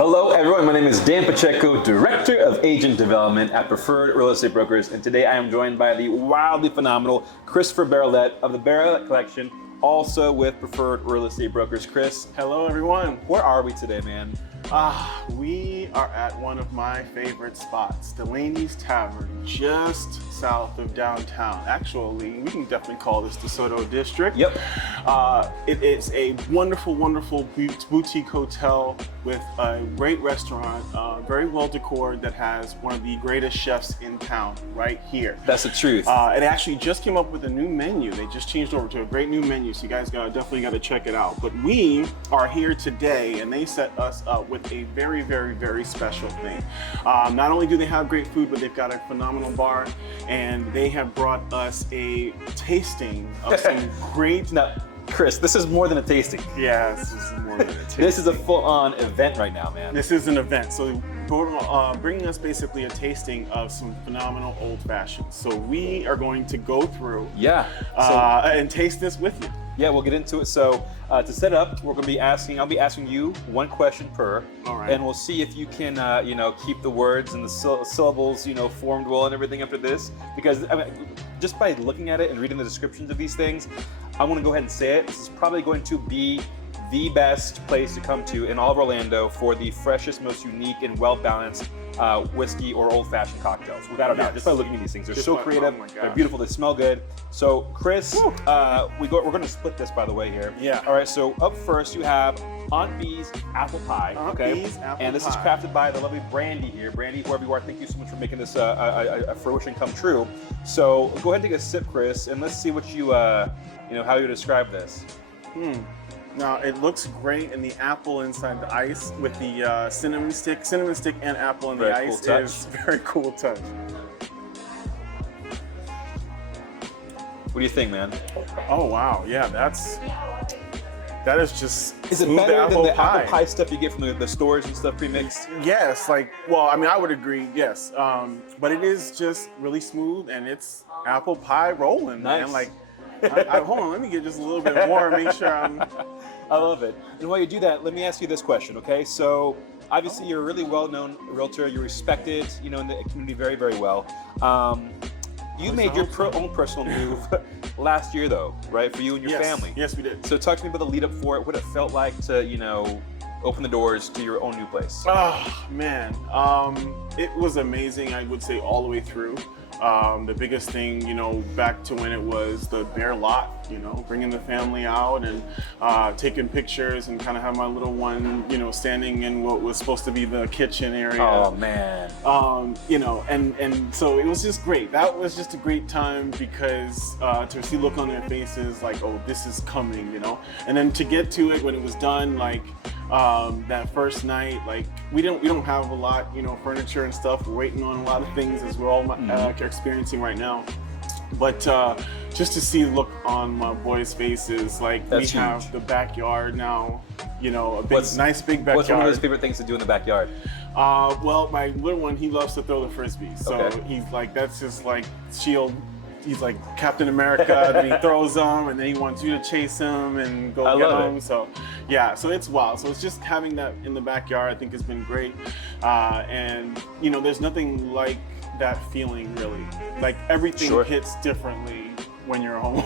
Hello everyone, my name is Dan Pacheco, Director of Agent Development at Preferred Real Estate Brokers, and today I am joined by the wildly phenomenal Christopher Barrelette of the Barrelette Collection, also with Preferred Real Estate Brokers. Chris, hello everyone. Where are we today, man? We are at one of my favorite spots, Delaney's Tavern, just south of downtown. Actually, we can definitely call this the Soto District. Yep. It is a wonderful, wonderful boutique hotel with a great restaurant, very well decorated, that has one of the greatest chefs in town right here. That's the truth. It actually just came up with a new menu. They just changed over to a great new menu, so you guys definitely got to check it out. But we are here today, and they set us up with a very, very, very special thing. Not only do they have great food, but they've got a phenomenal bar, and they have brought us a tasting of some great... Now, Chris, this is more than a tasting. Yeah, this is more than a tasting. This is a full-on event right now, man. This is an event. So bringing us basically a tasting of some phenomenal old fashions. So we are going to go through and taste this with you. Yeah, we'll get into it. So to set up, we're going to be I'll be asking you one question per, and we'll see if you can, keep the words and the syllables, formed well and everything after this. Because I mean, just by looking at it and reading the descriptions of these things, I want to go ahead and say it. This is probably going to be the best place to come to in all of Orlando for the freshest, most unique, and well-balanced whiskey or old-fashioned cocktails. Without a doubt, just by looking at these things. They're so creative, they're beautiful, they smell good. So, Chris, we're going to split this, by the way, here. Yeah. All right, so up first you have Auntie's apple pie. And this is crafted by the lovely Brandy here. Brandy, whoever you are, thank you so much for making this a fruition come true. So, go ahead and take a sip, Chris, and let's see what you, how you describe this. Now it looks great, and the apple inside the ice with the cinnamon stick and apple in the ice is a very cool touch. What do you think, man? Oh wow, yeah, that is just Is it better than the apple pie stuff you get from the stores and stuff pre-mixed? Yes, I would agree, yes. But it is just really smooth, and it's apple pie rolling, man. Hold on, let me get just a little bit more, make sure I love it. And while you do that, let me ask you this question, okay? So, obviously you're a really well-known realtor, you're respected, in the community very, very well. You made your own personal move last year though, right? For you and your family. Yes, we did. So talk to me about the lead up for it, what it felt like to, open the doors to your own new place. Oh, man. It was amazing, I would say, all the way through. The biggest thing, back to when it was the bare lot, bringing the family out and taking pictures and kind of have my little one, standing in what was supposed to be the kitchen area. Oh, man. And so it was just great. That was just a great time because to see look on their faces like, oh, this is coming, And then to get to it when it was done, that first night, we don't have a lot, furniture and stuff. We're waiting on a lot of things as we're all experiencing right now. But just to see the look on my boys' faces, we have the backyard now, nice big backyard. What's one of his favorite things to do in the backyard? Well, my little one, he loves to throw the frisbees. So he's that's his shield. He's like Captain America, and he throws them, and then he wants you to chase him and go get them. So, yeah, so it's wild. So it's just having that in the backyard, I think, has been great. And there's nothing like that feeling, really. Everything hits differently when you're home.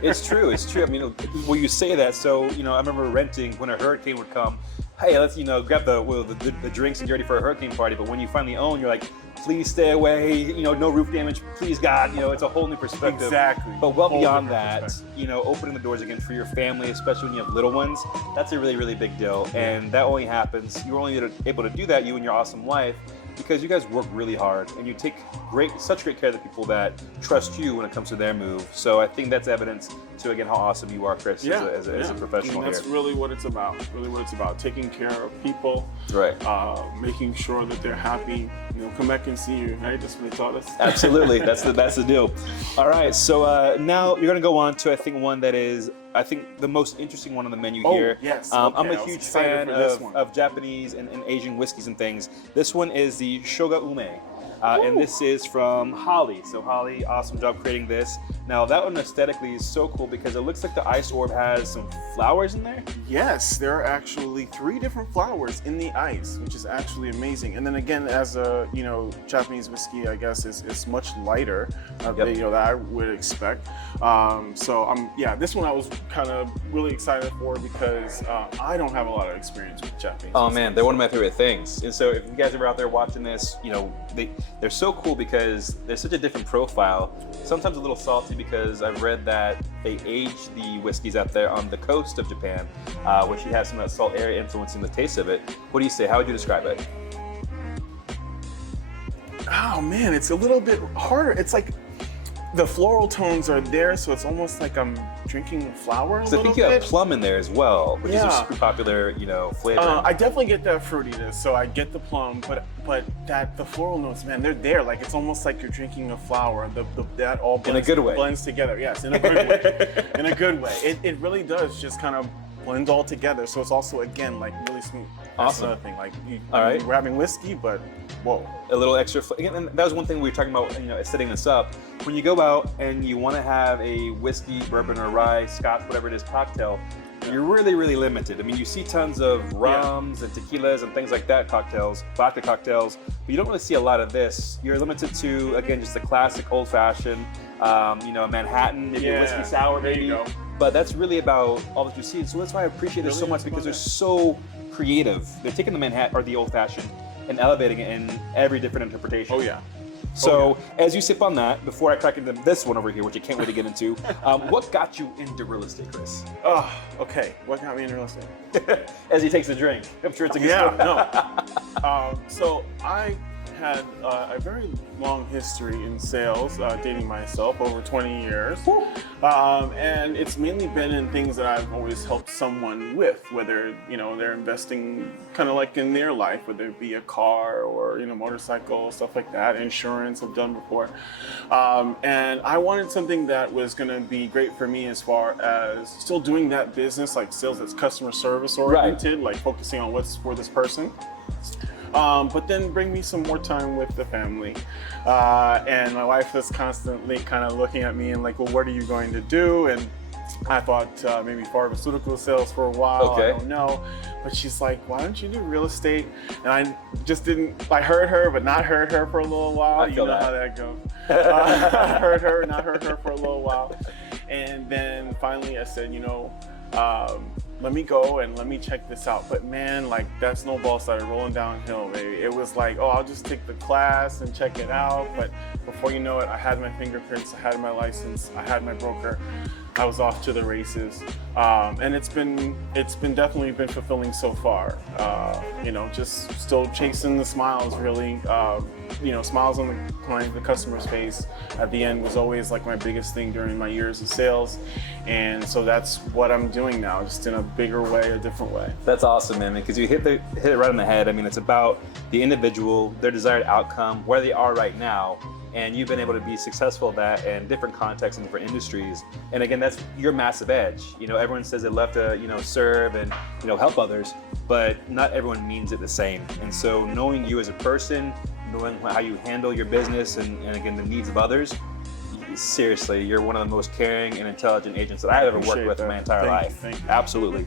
It's true. I mean, well, you say that. So, I remember renting when a hurricane would come. Hey, let's grab the drinks and get ready for a hurricane party. But when you finally own, you're like, please stay away. No roof damage. Please, God. It's a whole new perspective. Exactly. But well beyond that, opening the doors again for your family, especially when you have little ones, that's a really, really big deal. And that only happens. You're only able to do that, you and your awesome wife, because you guys work really hard and you take such great care of the people that trust you when it comes to their move. So I think that's evidence to, again, how awesome you are, Chris, as a professional that's here. really what it's about. Really what it's about. Taking care of people. Right. Making sure that they're happy. Come back and see you, right? That's what they taught us. Absolutely. That's the deal. All right. So now you're going to go on to, I think, one that is, the most interesting one on the menu here. Yes. I'm a huge fan of Japanese and Asian whiskeys and things. This one is the Shoga Ume. And this is from Holly. So Holly, awesome job creating this. Now that one aesthetically is so cool because it looks like the ice orb has some flowers in there. Yes, there are actually 3 different flowers in the ice, which is actually amazing. And then again, as a Japanese whiskey, I guess is much lighter, that I would expect. This one I was kind of really excited for because I don't have a lot of experience with Japanese. Oh man, they're one of my favorite things. And so if you guys are out there watching this, they're so cool because they're such a different profile. Sometimes a little salty because I've read that they age the whiskeys out there on the coast of Japan, which has some of that salt area influencing the taste of it. What do you say? How would you describe it? Oh man, it's a little bit harder. It's like the floral tones are there, so it's almost like I'm drinking flower a little bit. I think you have plum in there as well, which is a super popular, flavor. I definitely get that fruitiness, so I get the plum, but the floral notes, man, they're there. Like it's almost like you're drinking a flower. That all blends, in a good way. Blends together. Yes, in a good way. In a good way. It really does just kind of blend all together. So it's also again like really smooth. That's awesome. another thing. Like we're having whiskey, but whoa. A little extra, and that was one thing we were talking about, setting this up. When you go out and you want to have a whiskey, bourbon, or rye, scotch, whatever it is, cocktail, you're really, really limited. I mean, you see tons of rums and tequilas and things like that, cocktails, vodka cocktails, but you don't really see a lot of this. You're limited to, again, just the classic old-fashioned, a Manhattan, maybe a whiskey sour, maybe. There you go. But that's really about all that you see. So that's why I appreciate this so much because they're so creative. They're taking the Manhattan or the old-fashioned and elevating it in every different interpretation. Oh yeah. So as you sip on that, before I crack into this one over here, which I can't wait to get into, what got you into real estate, Chris? Oh, okay. What got me into real estate? As he takes a drink. I'm sure it's a good story. So I had a very long history in sales, dating myself over 20 years. And it's mainly been in things that I've always helped someone with, whether, they're investing kind of like in their life, whether it be a car or, motorcycle, stuff like that, insurance I've done before. And I wanted something that was going to be great for me as far as still doing that business, like sales that's customer service oriented, like focusing on what's for this person. But then bring me some more time with the family. And my wife was constantly kind of looking at me and like, well, what are you going to do? And I thought maybe pharmaceutical sales for a while, I don't know. But she's like, why don't you do real estate? And I just I heard her, but not heard her for a little while. You know how that goes. I heard her, not heard her for a little while. And then finally I said, let me go and let me check this out. But man, like that snowball started rolling downhill, baby. It was like, oh, I'll just take the class and check it out. But before you know it, I had my fingerprints, I had my license, I had my broker. I was off to the races. And it's been definitely been fulfilling so far. Just still chasing the smiles, really. Smiles on the customer's face at the end was always like my biggest thing during my years of sales. And so that's what I'm doing now, just in a bigger way, a different way. That's awesome, man, because you hit it right on the head. I mean, it's about the individual, their desired outcome, where they are right now. And you've been able to be successful at that in different contexts and different industries. And again, that's your massive edge. Everyone says they love to, serve and, help others, but not everyone means it the same. And so knowing you as a person, knowing how you handle your business and again, the needs of others, seriously, you're one of the most caring and intelligent agents that I've ever worked with in my entire life. Thank you. Absolutely.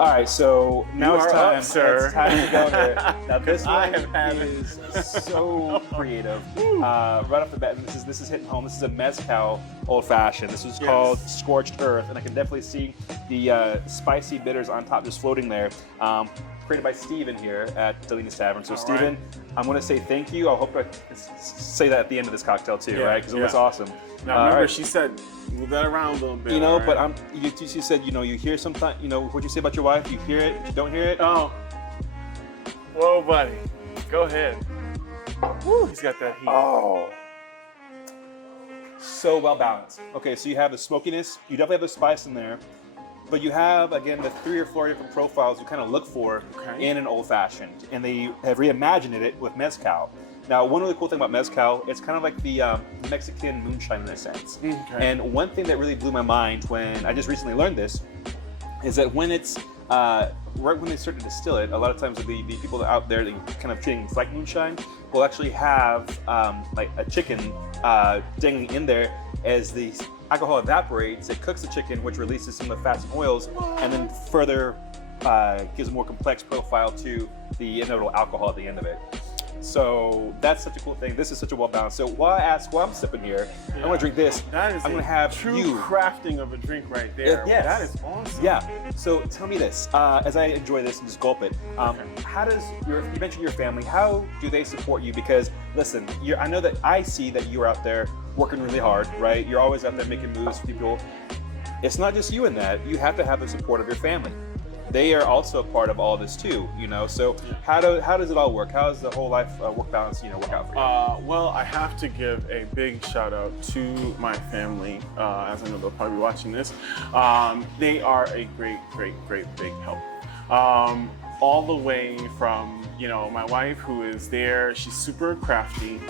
All right, so now it's time. Up, sir. It's time to go here. Now this one is so creative. Right off the bat, and this is hitting home. This is a mezcal old fashioned. This is called Scorched Earth, and I can definitely see the spicy bitters on top just floating there. Created by Steven here at Delaney's Tavern. So Steven, I'm going to say thank you. I hope I say that at the end of this cocktail too, right? Because it looks awesome. Now remember, she said move that around a little bit. But you said you hear sometimes. What you say about your wife. You hear it, but you don't hear it. Oh, whoa, buddy, go ahead. Woo, he's got that heat. Oh, so well balanced. Okay, so you have the smokiness. You definitely have the spice in there. But you have, again, the 3 or 4 different profiles you kind of look for in an old-fashioned. And they have reimagined it with mezcal. Now, one really cool thing about mezcal, it's kind of like the Mexican moonshine in a sense. And one thing that really blew my mind when I just recently learned this is that when it's, right when they start to distill it, a lot of times the people out there that kind of treating like moonshine will actually have like a chicken dangling in there as the alcohol evaporates, it cooks the chicken, which releases some of the fats and oils, and then further gives a more complex profile to the inevitable alcohol at the end of it. So that's such a cool thing. This is such a well balanced. So while I'm sipping here, I'm gonna drink this. That is I'm gonna have true crafting of a drink right there. Yes. That is awesome. Yeah. So tell me this, as I enjoy this and just gulp it. How does you mentioned your family? How do they support you? Because listen, I know that I see that you're out there working really hard, right? You're always out there making moves for people. It's not just you in that. You have to have the support of your family. They are also a part of all this too, you know. So how does it all work? How does the whole life work balance, work out for you? Well, I have to give a big shout out to my family, as I know they'll probably be watching this. They are a great big help. All the way from, my wife, who is there, she's super crafty.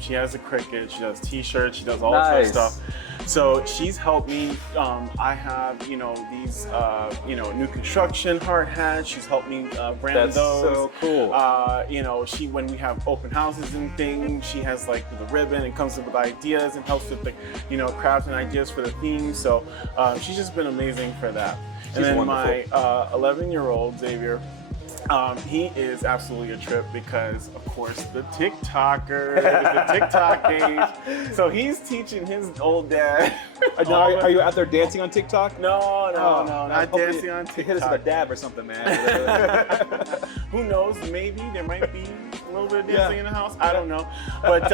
She has a Cricut, she does t-shirts, she does all that stuff. So she's helped me. I have, these, new construction hard hats. She's helped me brand That's those. so cool. When we have open houses and things, she has like the ribbon and comes up with ideas and helps with the, crafting ideas for the theme. So she's just been amazing for that. And then wonderful. my 11-year-old Xavier, he is absolutely a trip because, of course, the TikToker, the TikTok age. So he's teaching his old dad. Are you out there dancing on TikTok? No, not dancing on TikTok. Hit us with a dab or something, man. Who knows? Maybe there might be a little bit of dancing in the house. I don't know. But,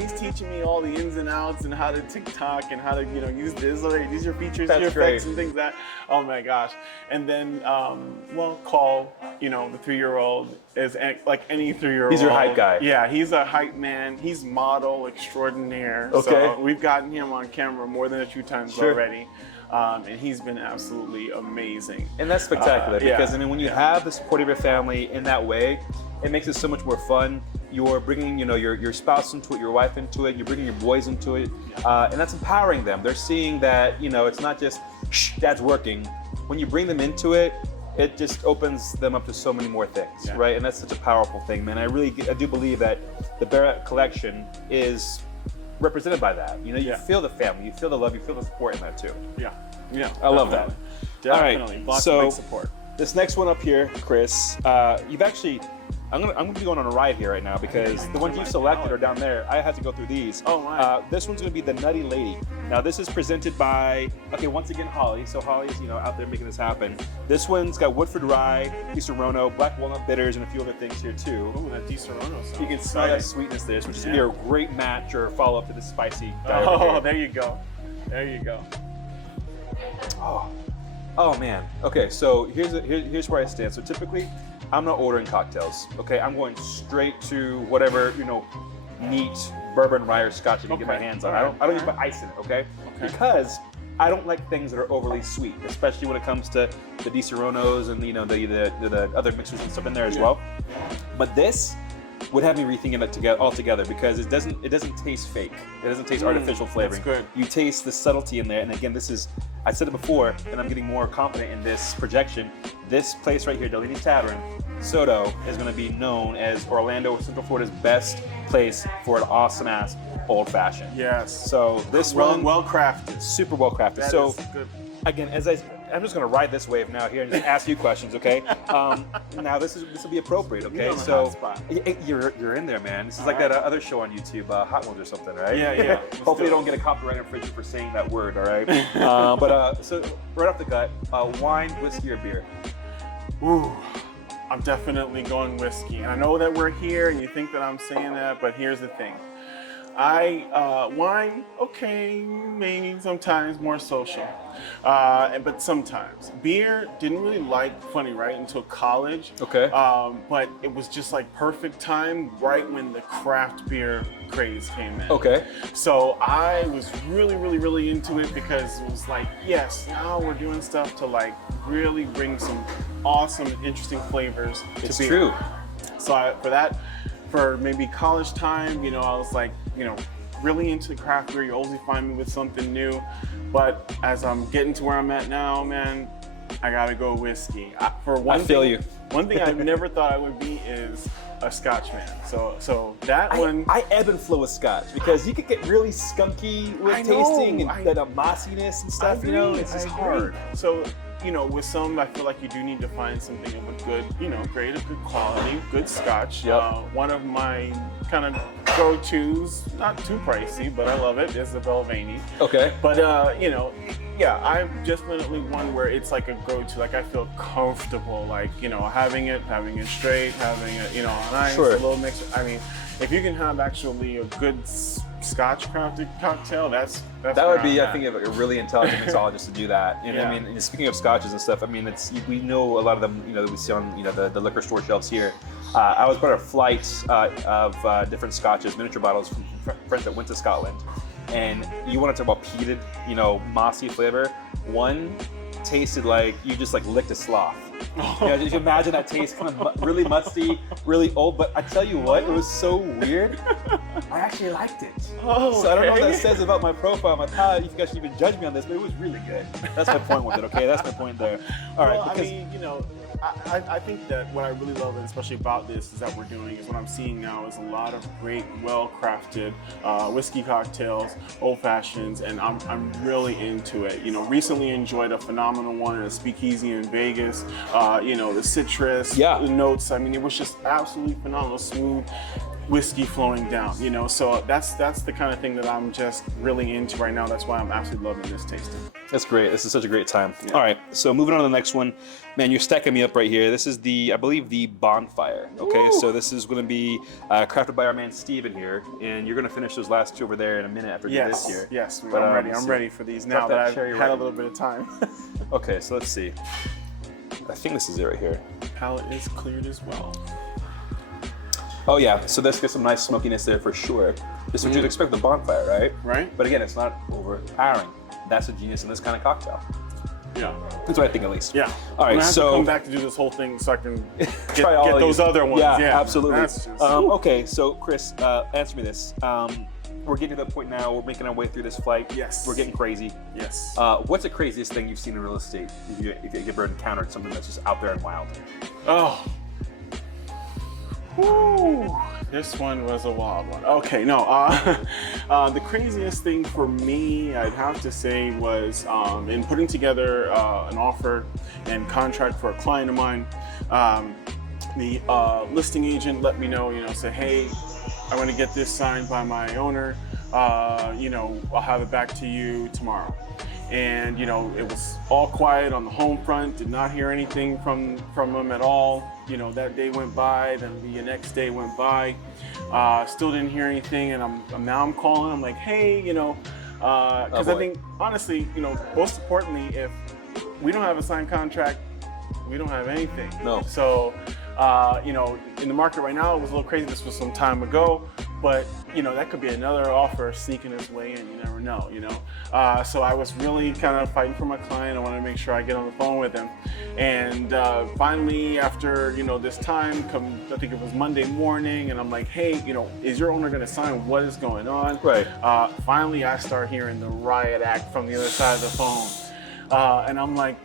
he's teaching me all the ins and outs and how to TikTok and how to, use this. These are features, your effects and things like that. Oh my gosh. And then, Call, the 3-year-old is like any 3-year-old. He's your hype guy. Yeah, he's a hype man. He's model extraordinaire. Okay. So we've gotten him on camera more than a few times already. And he's been absolutely amazing. And that's spectacular because when you have the support of your family in that way, it makes it so much more fun. You're bringing, your spouse into it, your wife into it, you're bringing your boys into it, and that's empowering them. They're seeing that, it's not just, shh, dad's working. When you bring them into it, it just opens them up to so many more things, right? And that's such a powerful thing, man. I do believe that the Barrett collection is represented by that. You feel the family, you feel the love, you feel the support in that too. Yeah. I love that. Definitely. All right, Lots so of big support. this next one up here, Chris, you've actually, I'm gonna be going on a ride here right now because the ones you selected are down there. I had to go through these. Oh my. This one's gonna be the Nutty Lady. Now this is presented by, once again Holly. So Holly's, out there making this happen. This one's got Woodford Rye, Di Serono, Black Walnut Bitters, and a few other things here too. Ooh, that Di Serono sounds You can smell that sweetness there, which is gonna be a great match or follow-up to this spicy diet. Oh, there you go. There you go. Oh man. Okay, so here's where I stand. So typically, I'm not ordering cocktails. Okay, I'm going straight to whatever neat bourbon, rye, or scotch I can get my hands on. I don't even put ice in it. Okay, because I don't like things that are overly sweet, especially when it comes to the Di Seronos and the other mixers and stuff in there as well. But this would have me rethinking it altogether because it doesn't taste fake. It doesn't taste artificial flavoring. That's good. You taste the subtlety in there, and again, I said it before, and I'm getting more confident in this projection. This place right here, Delaney's Tavern, Soto, is going to be known as Orlando, Central Florida's best place for an awesome ass old fashioned. Yes. So this one, well crafted. super well crafted. That So is good. again, I'm just going to ride this wave now here and just ask you questions, okay? Now this will be appropriate, okay? So You're in there, man. This is like that other show on YouTube, Hot Ones or something, right? Yeah. Hopefully, you don't get a copyright infringement for saying that word, all right? So right off the gut, wine, whiskey, or beer? Ooh, I'm definitely going whiskey. And I know that we're here and you think that I'm saying that, but here's the thing. Wine, okay, maybe sometimes more social, but sometimes. Beer, didn't really like, funny, right, until college. Okay. But it was just like perfect time right when the craft beer craze came in. Okay. So I was really into it because it was like, yes, now we're doing stuff to like really bring some awesome and interesting flavors to beer. It's true. So for maybe college time, I was like, really into craft beer. You always find me with something new. But as I'm getting to where I'm at now, man, I gotta go whiskey. I feel you. One thing I never thought I would be is a Scotch man. So that one. I ebb and flow with Scotch because you could get really skunky with tasting and that mossiness and stuff. Agree, you know, it's just hard. So, you know, with some, I feel like you do need to find something of a good, you know, grade of good quality, good Scotch. Yep. One of my kind of go-tos, not too pricey, but I love it, is the Delaney. Okay. But, you know, yeah, I'm definitely one where it's like a go-to. Like I feel comfortable, like, you know, having it straight, having it, you know, nice, Sure. a little mix. I mean, if you can have actually a good Scotch crafted cocktail, that would be, I think, a really intelligent mixologist to do of. You know, I mean, and speaking of scotches and stuff, I mean, we know a lot of them, you know, that we see on, you know, the liquor store shelves here. I was part of a flight of different scotches, miniature bottles from friends that went to Scotland, and you want to talk about peated, you know, mossy flavor. One tasted like you just like licked a sloth. You know, just imagine that taste, kind of really musty, really old. But I tell you what, it was so weird. I actually liked it. Oh, so I don't know what that says about my profile, my palate. You guys should even judge me on this, but it was really good. That's my point with it. Okay, that's my point there. All right. Well, I mean, you know, I think that what I really love, and especially about this, is that we're doing is what I'm seeing now is a lot of great, well-crafted whiskey cocktails, old fashions, and I'm really into it. You know, recently enjoyed a phenomenal one at a speakeasy in Vegas. You know, the citrus, the notes. I mean, it was just absolutely phenomenal, smooth whiskey flowing down. You know, so that's the kind of thing that I'm just really into right now. That's why I'm absolutely loving this tasting. That's great. This is such a great time. Yeah. All right, so moving on to the next one. Man, you're stacking me up right here. This is I believe the Bonfire. Okay, Ooh. so this is going to be crafted by our man Steven here, and you're going to finish those last two over there in a minute after this here. Yes, But, I'm ready. I'm ready for these now that I've cherry had right. a little bit of time. Okay, so let's see. I think this is it right here. Palate is cleared as well. Oh yeah, so let's get some nice smokiness there for sure. Just what you'd expect with the Bonfire, right? Right. But again, it's not overpowering. That's the genius in this kind of cocktail. Yeah. That's what I think, at least. Yeah. All right, I'm gonna have so to come back to do this whole thing so I can get try all of those these. other ones. Yeah, absolutely. That's just, Okay, so Chris, answer me this. We're getting to the point now. We're making our way through this flight. Yes. We're getting crazy. yes. What's the craziest thing you've seen in real estate? If you ever encountered something that's just out there and wild? Oh. Woo. This one was a wild one. Okay, no. The craziest thing for me, I'd have to say, was in putting together an offer and contract for a client of mine. The listing agent let me know, say, hey, I want to get this signed by my owner. I'll have it back to you tomorrow. And it was all quiet on the home front. Did not hear anything from him at all. That day went by. Then the next day went by. Still didn't hear anything. And I'm calling. I'm like, hey, because I think honestly, most importantly, if we don't have a signed contract, we don't have anything. No. So, in the market right now, it was a little crazy. This was some time ago, but that could be another offer sneaking its way in. You never know. So I was really kind of fighting for my client. I wanted to make sure I get on the phone with him, and finally, after this time, I think it was Monday morning, and I'm like, hey, is your owner going to sign? What is going on? Right. Finally, I start hearing the riot act from the other side of the phone. And I'm like,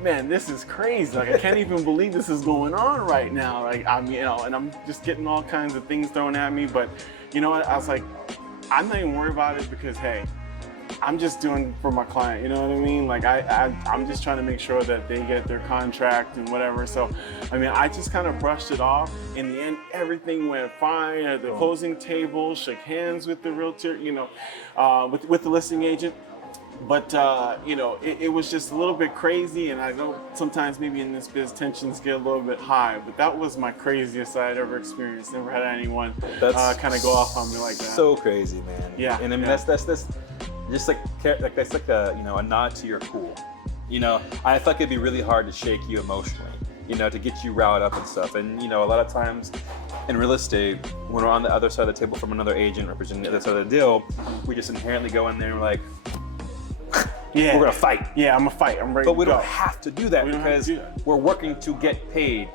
man, this is crazy. Like, I can't even believe this is going on right now. Like, and I'm just getting all kinds of things thrown at me. But you know what? I was like, I'm not even worried about it because, hey, I'm just doing for my client. You know what I mean? Like, I'm just trying to make sure that they get their contract and whatever. So, I just kind of brushed it off. In the end, everything went fine at the closing table. Shook hands with the realtor, with the listing agent. But, it was just a little bit crazy, and I know sometimes maybe in this biz tensions get a little bit high, but that was my craziest I'd ever experienced. Never had anyone kind of go off on me like that. So crazy, man. Yeah. And that's just like that's like a nod to your cool. I thought it'd be really hard to shake you emotionally, to get you riled up and stuff. And, a lot of times in real estate, when we're on the other side of the table from another agent representing the other side of the deal, we just inherently go in there and we're like, yeah, we're gonna fight. Yeah, I'm gonna fight. I'm ready. But we to go. don't have to do that because we're working to get paid.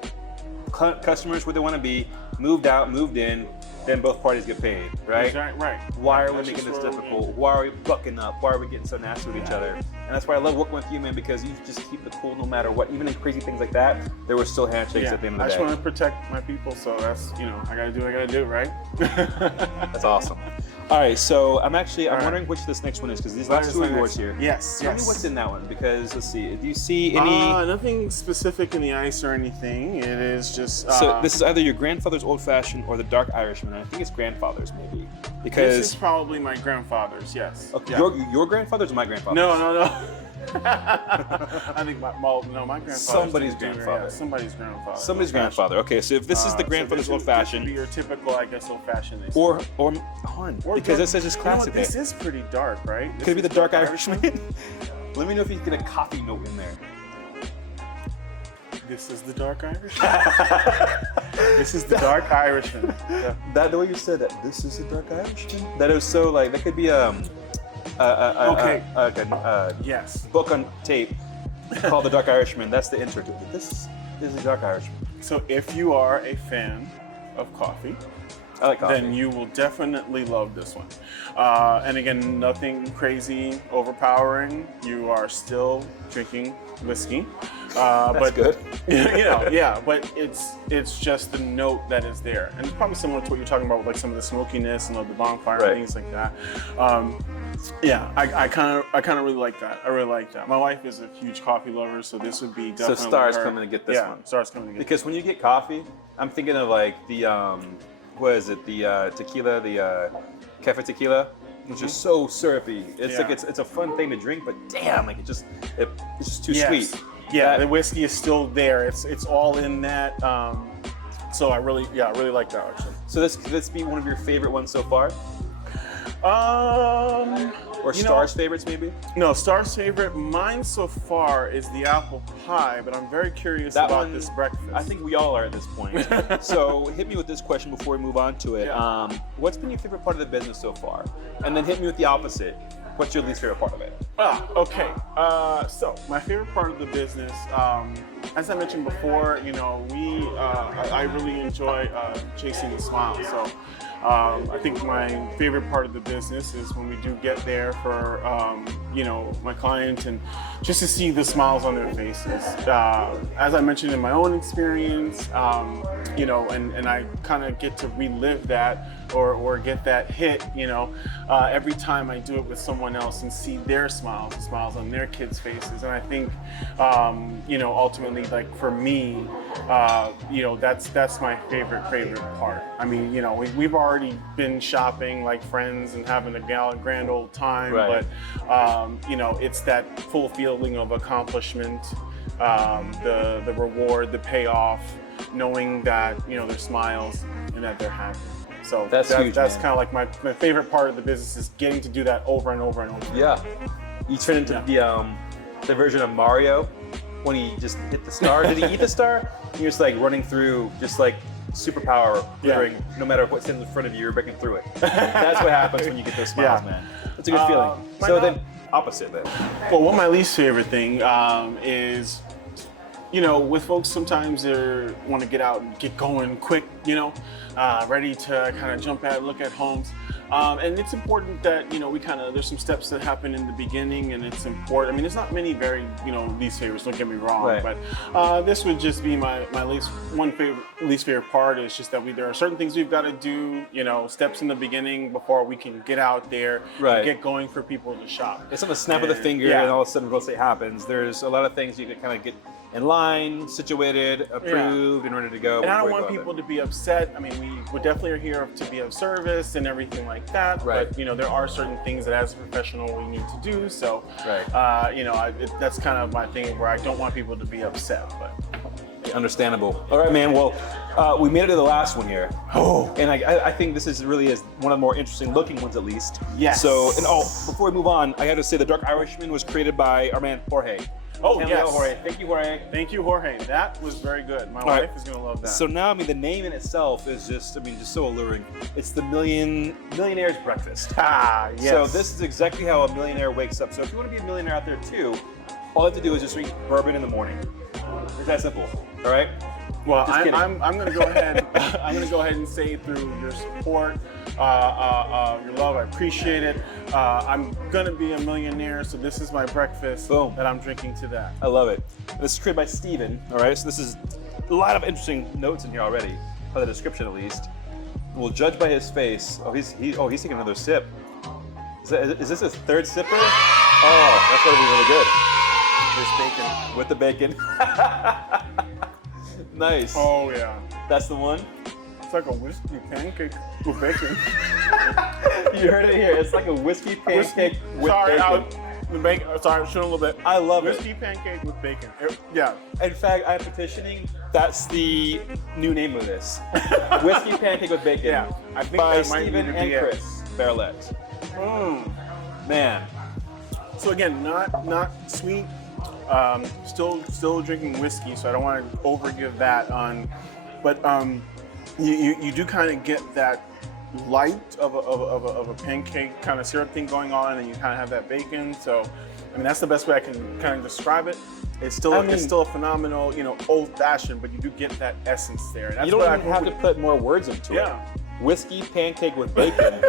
Customers where they want to be, moved out, moved in, then both parties get paid, right? Right. Why are we making this difficult? Why are we bucking up? Why are we getting so nasty with each other? And that's why I love working with you, man, because you just keep it cool no matter what. Even in crazy things like that, there were still handshakes at the end of the day. I just want to protect my people, so that's, I gotta do what I gotta do, right? That's awesome. All right, so I'm wondering which this next one is, because these last two are yours here. Yes, Tell me what's in that one, because let's see. Do you see any? Nothing specific in the ice or anything. It is just. So this is either your grandfather's old fashioned or the Dark Irishman. I think it's grandfather's maybe, because this is probably my grandfather's. Yes. Okay, yeah. Your grandfather's or my grandfather's? No. I think my grandfather's. Somebody's grandfather. Yeah, somebody's grandfather. Somebody's grandfather. Okay, so if this is the grandfather's old fashioned, this would be your typical, I guess, old fashioned. Or because it says it's classic. This is pretty dark, right? Could it be the Dark Irishman? Let me know if you can get a coffee note in there. This is the Dark Irishman. This is the Dark Irishman. Yeah. That the way you said that. This is the Dark Irishman. That is so like that could be yes. book on tape called The Dark Irishman. That's the intro to it. This is The Dark Irishman. So if you are a fan of coffee, I like coffee. then you will definitely love this one. And again, nothing crazy, overpowering. You are still drinking whiskey. That's good. But it's just the note that is there. And it's probably similar to what you're talking about with like some of the smokiness and the bonfire and things like that. I kind of really like that. I really like that. My wife is a huge coffee lover, so this would be definitely. So Star's coming to get this one. Star's coming to get because when you get coffee, I'm thinking of like the what is it? The tequila, the cafe tequila. It's just so syrupy. It's like it's a fun thing to drink, but damn, like it's just too sweet. Yeah, the whiskey is still there. It's all in that. So I really like that actually. So could this be one of your favorite ones so far? Or Star's favorites, maybe? No, Star's favorite. Mine so far is the apple pie, but I'm very curious about this breakfast. I think we all are at this point. So hit me with this question before we move on to it. Yeah. What's been your favorite part of the business so far? And then hit me with the opposite. What's your least favorite part of it? Okay. So my favorite part of the business, as I mentioned before, I really enjoy chasing the smile. So I think my favorite part of the business is when we do get there for my client and just to see the smiles on their faces. As I mentioned in my own experience, and I kind of get to relive that or get that hit, every time I do it with someone else and see their smiles, the smiles on their kids' faces. And I think, ultimately, like for me, that's my favorite part. I mean, we've already been shopping like friends and having a grand old time, right. But it's that full feeling of accomplishment, the reward, the payoff, knowing that their smiles and that they're happy. So that's huge. That's kind of like my favorite part of the business is getting to do that over and over and over. Yeah, you turn into the version of Mario when he just hit the star. Did he eat the star? You're just like running through, just like superpower, no matter what's in front of you, you're breaking through it. That's what happens when you get those smiles, man. It's a good feeling. So then, opposite then. Well, one of my least favorite thing is, with folks sometimes they want to get out and get going quick, ready to kind of jump at, look at homes. And it's important that, there's some steps that happen in the beginning and it's important. I mean, there's not many very, least favorites, don't get me wrong, right. But this would just be my least favorite part is just that there are certain things we've got to do, steps in the beginning before we can get out there and get going for people to shop. It's on the snap of the finger and all of a sudden real estate happens. There's a lot of things you can kind of get in line, situated, approved, and ready to go. And I don't want people to be upset. I mean, we definitely are here to be of service and everything like that. Right. But there are certain things that as a professional we need to do. So, that's kind of my thing where I don't want people to be upset. But understandable. All right, man. Well, we made it to the last one here. And I think this is really one of the more interesting looking ones, at least. Yes. So, before we move on, I got to say the Dark Irishman was created by our man Jorge. Yes. Jorge. Thank you, Jorge. Thank you, Jorge. That was very good. My wife is gonna love that. So now, the name in itself is just so alluring. It's the millionaire's breakfast. Yes. So this is exactly how a millionaire wakes up. So if you want to be a millionaire out there too, all you have to do is just drink bourbon in the morning. It's that simple. All right. Well, Just kidding. I'm going to go ahead. I'm going to go ahead and say through your support, your love, I appreciate it. I'm going to be a millionaire, so this is my breakfast Boom. that I'm drinking to that. I love it. This is created by Steven, all right? So this is a lot of interesting notes in here already, by the description at least. We'll judge by his face. Oh, he's taking another sip. Is this his third sipper? Oh, that's gonna be really good. There's bacon. With the bacon. Nice. Oh, yeah. That's the one? It's like a whiskey pancake with bacon. You heard it here. It's like a whiskey pancake with bacon. Sorry, I'm showing a little bit. I love whiskey pancake with bacon. Yeah. In fact, I'm petitioning. That's the new name of this. Whiskey pancake with bacon. Yeah. I think by that might Steven need to and be it. Chris Barlett. Man. So again, not sweet. Still drinking whiskey, so I don't want to overgive that on. But you do kind of get that light of a pancake kind of syrup thing going on, and you kind of have that bacon. So, I mean, that's the best way I can kind of describe it. It's still a phenomenal, old-fashioned, but you do get that essence there. That's You don't even have to put more words into it. Yeah. Whiskey pancake with bacon.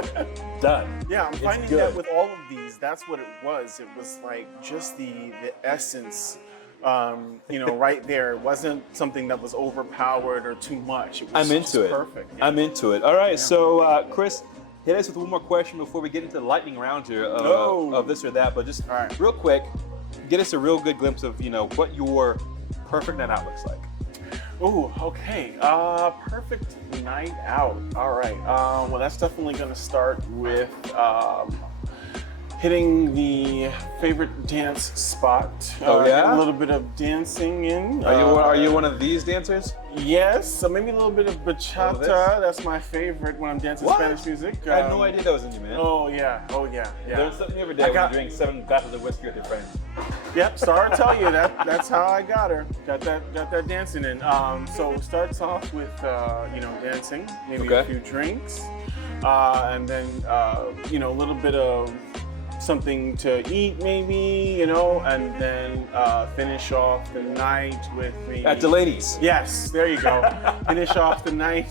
Done. Yeah, I'm It's finding good. that with all of these, that's what it was. It was like just the essence, right there. It wasn't something that was overpowered or too much. It was I'm into it. Perfect. Yeah. I'm into it. All right, so Chris, hit us with one more question before we get into the lightning round here of this or that. But just real quick, get us a real good glimpse of what your perfect night out looks like. Oh, okay. Perfect night out. All right. Well, that's definitely going to start with hitting the favorite dance spot. Oh, yeah? Get a little bit of dancing in. Are you one of these dancers? Yes. So maybe a little bit of bachata. That's my favorite when I'm dancing Spanish music. I had no idea that was in you, man. Oh yeah. There's something you ever did when you drink 7 glasses of whiskey with your friends. Yep, sorry to tell you that's how I got her. Got that dancing in. So it starts off with dancing, maybe a few drinks, and then a little bit of something to eat, maybe, and then finish off the night with maybe At Delaney's. Yes, there you go. Finish off the night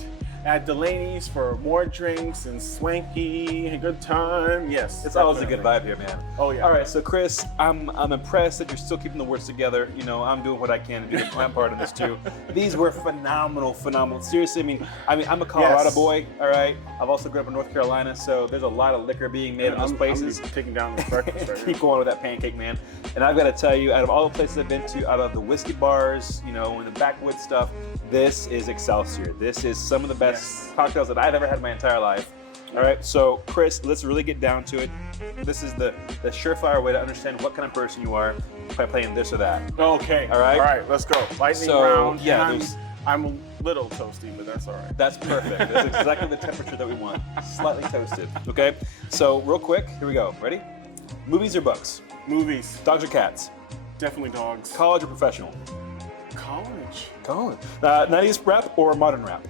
at Delaney's for more drinks and swanky, a good time. Yes, It's always a good vibe here, man. Oh yeah. All right, so Chris, I'm impressed that you're still keeping the words together. I'm doing what I can to do the plant part in this too. These were phenomenal. Seriously, I mean, I'm a Colorado boy. All right, I've also grew up in North Carolina, so there's a lot of liquor being made in those places. I'm taking down the breakfast right here. Keep going with that pancake, man. And I've got to tell you, out of all the places I've been to, out of the whiskey bars, and the backwoods stuff, this is Excelsior. This is some of the best cocktails that I've ever had in my entire life. All right, so Chris, let's really get down to it. This is the surefire way to understand what kind of person you are by playing this or that. Okay. All right, let's go. Lightning round. Yeah, I'm a little toasty, but that's all right. That's perfect. That's exactly the temperature that we want. Slightly toasted. Okay, so real quick, here we go. Ready? Movies or books? Movies. Dogs or cats? Definitely dogs. College or professional? College. 90s rap or modern rap?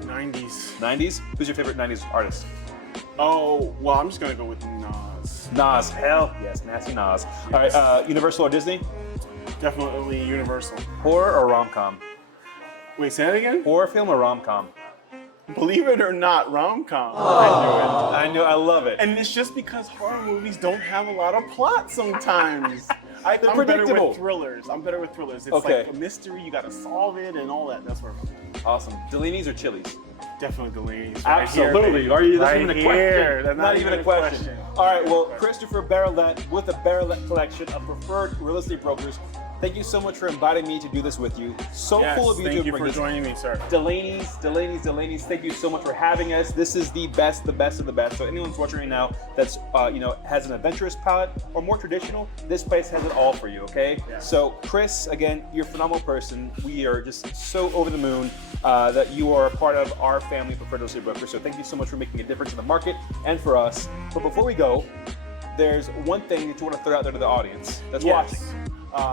90s. 90s? Who's your favorite 90s artist? Oh, well, I'm just going to go with Nas. Nas. Hell yes, nasty Nas. All right, Universal or Disney? Definitely Universal. Horror or rom-com? Wait, say that again? Horror film or rom-com? Believe it or not, rom-com. I knew it. I love it. And it's just because horror movies don't have a lot of plot sometimes. I'm better predictable. with thrillers. It's Okay. like a mystery, you gotta solve it and all that. That's where Awesome. Delaney's or Chili's? definitely Delaney's. Absolutely. Are you? That's Right even a here. question. That's Not even a question. All right. Well, Christopher Barlett with the Barlett Collection of preferred real estate brokers. Thank you so much for inviting me to do this with you. So cool of you to Thank you bring for this. joining me, sir. Delaney's. Thank you so much for having us. This is the best of the best. So anyone's watching right now that's has an adventurous palate or more traditional, this place has it all for you. Okay. Yes. So Chris, again, you're a phenomenal person. We are just so over the moon that you are a part of our family of preferred real estate brokers. So thank you so much for making a difference in the market and for us. But before we go, there's one thing that you want to throw out there to the audience that's watching.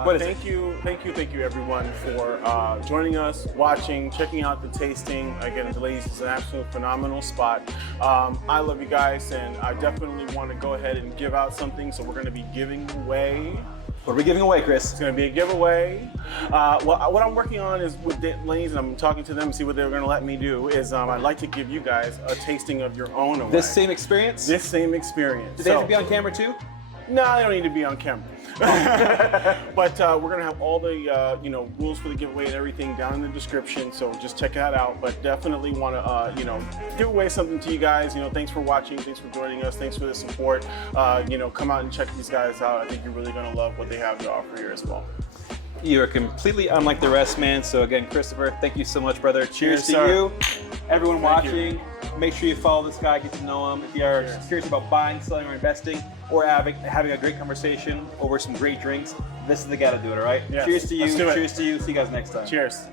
What is thank you everyone for joining us, watching, checking out the tasting. Again, Delaney's is an absolute phenomenal spot. I love you guys, and I definitely want to go ahead and give out something. So we're going to be giving away What are we giving away, Chris? It's going to be a giveaway. Well, what I'm working on is with Delaney's, and I'm talking to them to see what they're going to let me do, is I'd like to give you guys a tasting of your own away. This same experience? This same experience. Do they have to be on camera too? No, they don't need to be on camera. But we're gonna have all the rules for the giveaway and everything down in the description. So just check that out. But definitely want to give away something to you guys. Thanks for watching. Thanks for joining us. Thanks for the support. Come out and check these guys out. I think you're really gonna love what they have to offer here as well. You are completely unlike the rest, man. So again, Christopher, thank you so much, brother. Cheers to sir. you. Everyone Thank watching, make sure you follow this guy, get to know him. If you are curious about buying, selling, or investing, or having a great conversation over some great drinks, this is the guy to do it, all right? Yes. Cheers to you. Let's do it. Cheers to you. See you guys next time. Cheers.